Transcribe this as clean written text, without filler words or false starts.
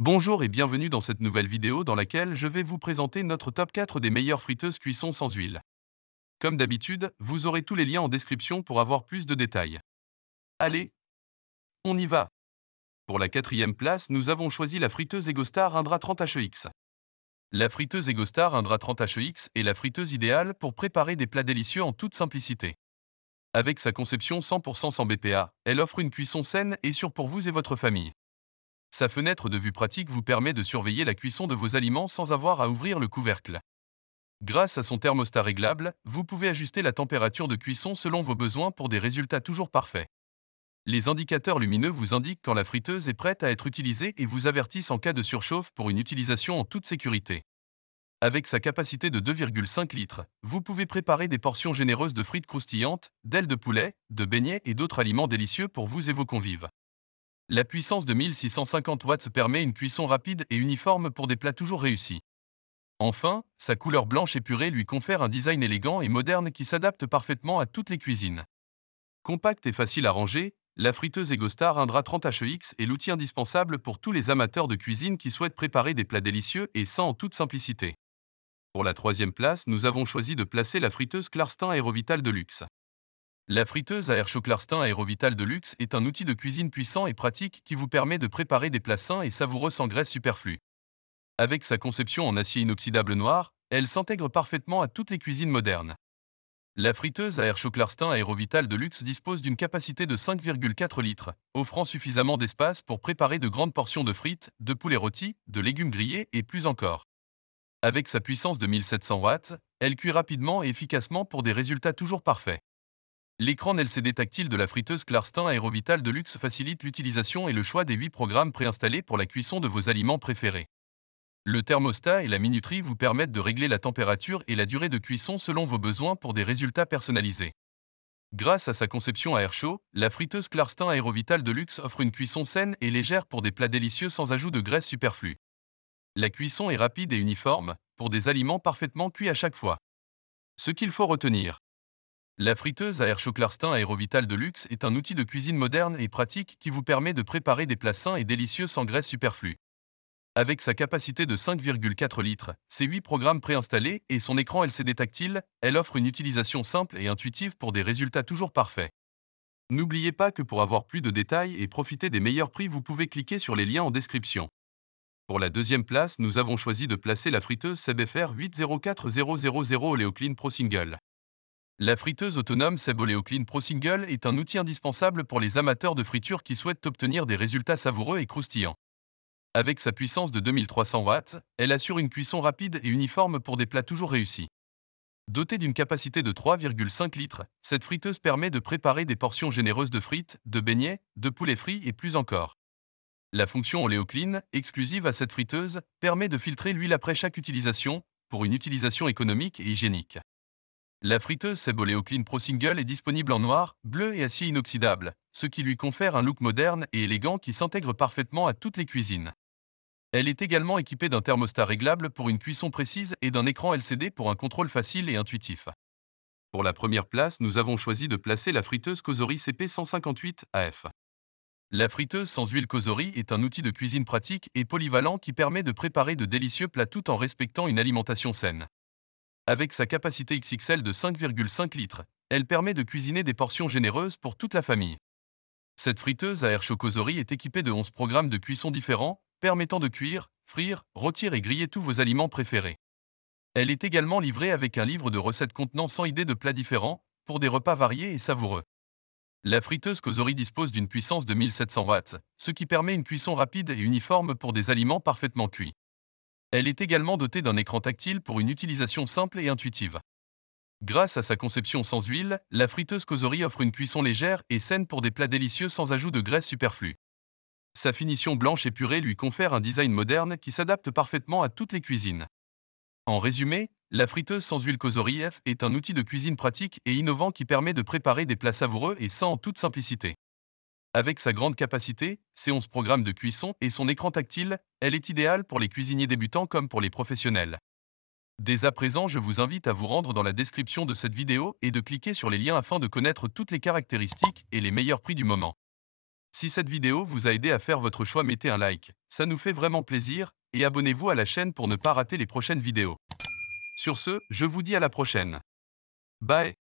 Bonjour et bienvenue dans cette nouvelle vidéo dans laquelle je vais vous présenter notre top 4 des meilleures friteuses cuisson sans huile. Comme d'habitude, vous aurez tous les liens en description pour avoir plus de détails. Allez, on y va. Pour la quatrième place, nous avons choisi la friteuse EgoStar Indra 30HEX. La friteuse EgoStar Indra 30HEX est la friteuse idéale pour préparer des plats délicieux en toute simplicité. Avec sa conception 100% sans BPA, elle offre une cuisson saine et sûre pour vous et votre famille. Sa fenêtre de vue pratique vous permet de surveiller la cuisson de vos aliments sans avoir à ouvrir le couvercle. Grâce à son thermostat réglable, vous pouvez ajuster la température de cuisson selon vos besoins pour des résultats toujours parfaits. Les indicateurs lumineux vous indiquent quand la friteuse est prête à être utilisée et vous avertissent en cas de surchauffe pour une utilisation en toute sécurité. Avec sa capacité de 2,5 litres, vous pouvez préparer des portions généreuses de frites croustillantes, d'ailes de poulet, de beignets et d'autres aliments délicieux pour vous et vos convives. La puissance de 1650 watts permet une cuisson rapide et uniforme pour des plats toujours réussis. Enfin, sa couleur blanche épurée lui confère un design élégant et moderne qui s'adapte parfaitement à toutes les cuisines. Compacte et facile à ranger, la friteuse EgoStar Indra 30HEX est l'outil indispensable pour tous les amateurs de cuisine qui souhaitent préparer des plats délicieux et sains en toute simplicité. Pour la troisième place, nous avons choisi de placer la friteuse Clarstin Aérovital Deluxe. La friteuse à air chaud Clarstin Aérovital Deluxe est un outil de cuisine puissant et pratique qui vous permet de préparer des plats sains et savoureux sans graisse superflue. Avec sa conception en acier inoxydable noir, elle s'intègre parfaitement à toutes les cuisines modernes. La friteuse à air chaud Clarstin Aérovital Deluxe dispose d'une capacité de 5,4 litres, offrant suffisamment d'espace pour préparer de grandes portions de frites, de poulet rôti, de légumes grillés et plus encore. Avec sa puissance de 1700 watts, elle cuit rapidement et efficacement pour des résultats toujours parfaits. L'écran LCD tactile de la friteuse Clarstin Aérovital Deluxe facilite l'utilisation et le choix des 8 programmes préinstallés pour la cuisson de vos aliments préférés. Le thermostat et la minuterie vous permettent de régler la température et la durée de cuisson selon vos besoins pour des résultats personnalisés. Grâce à sa conception à air chaud, la friteuse Clarstin Aérovital Deluxe offre une cuisson saine et légère pour des plats délicieux sans ajout de graisse superflue. La cuisson est rapide et uniforme, pour des aliments parfaitement cuits à chaque fois. Ce qu'il faut retenir. La friteuse à air chaud Clarstin Aérovital Deluxe est un outil de cuisine moderne et pratique qui vous permet de préparer des plats sains et délicieux sans graisse superflue. Avec sa capacité de 5,4 litres, ses 8 programmes préinstallés et son écran LCD tactile, elle offre une utilisation simple et intuitive pour des résultats toujours parfaits. N'oubliez pas que pour avoir plus de détails et profiter des meilleurs prix, vous pouvez cliquer sur les liens en description. Pour la deuxième place, nous avons choisi de placer la friteuse SebFR 804000 Oleoclean Pro Single. La friteuse autonome Seb Oleoclean Pro Single est un outil indispensable pour les amateurs de friture qui souhaitent obtenir des résultats savoureux et croustillants. Avec sa puissance de 2300 watts, elle assure une cuisson rapide et uniforme pour des plats toujours réussis. Dotée d'une capacité de 3,5 litres, cette friteuse permet de préparer des portions généreuses de frites, de beignets, de poulet frit et plus encore. La fonction Oleoclean, exclusive à cette friteuse, permet de filtrer l'huile après chaque utilisation, pour une utilisation économique et hygiénique. La friteuse Seb Oleoclean Pro Single est disponible en noir, bleu et acier inoxydable, ce qui lui confère un look moderne et élégant qui s'intègre parfaitement à toutes les cuisines. Elle est également équipée d'un thermostat réglable pour une cuisson précise et d'un écran LCD pour un contrôle facile et intuitif. Pour la première place, nous avons choisi de placer la friteuse Cosori CP 158 AF. La friteuse sans huile Cosori est un outil de cuisine pratique et polyvalent qui permet de préparer de délicieux plats tout en respectant une alimentation saine. Avec sa capacité XXL de 5,5 litres, elle permet de cuisiner des portions généreuses pour toute la famille. Cette friteuse à air chaud Cosori est équipée de 11 programmes de cuisson différents, permettant de cuire, frire, rôtir et griller tous vos aliments préférés. Elle est également livrée avec un livre de recettes contenant 100 idées de plats différents, pour des repas variés et savoureux. La friteuse Cosori dispose d'une puissance de 1700 watts, ce qui permet une cuisson rapide et uniforme pour des aliments parfaitement cuits. Elle est également dotée d'un écran tactile pour une utilisation simple et intuitive. Grâce à sa conception sans huile, la friteuse Cosori offre une cuisson légère et saine pour des plats délicieux sans ajout de graisse superflue. Sa finition blanche épurée lui confère un design moderne qui s'adapte parfaitement à toutes les cuisines. En résumé, la friteuse sans huile Cosori F est un outil de cuisine pratique et innovant qui permet de préparer des plats savoureux et sains en toute simplicité. Avec sa grande capacité, ses 11 programmes de cuisson et son écran tactile, elle est idéale pour les cuisiniers débutants comme pour les professionnels. Dès à présent, je vous invite à vous rendre dans la description de cette vidéo et de cliquer sur les liens afin de connaître toutes les caractéristiques et les meilleurs prix du moment. Si cette vidéo vous a aidé à faire votre choix, mettez un like, ça nous fait vraiment plaisir, et abonnez-vous à la chaîne pour ne pas rater les prochaines vidéos. Sur ce, je vous dis à la prochaine. Bye!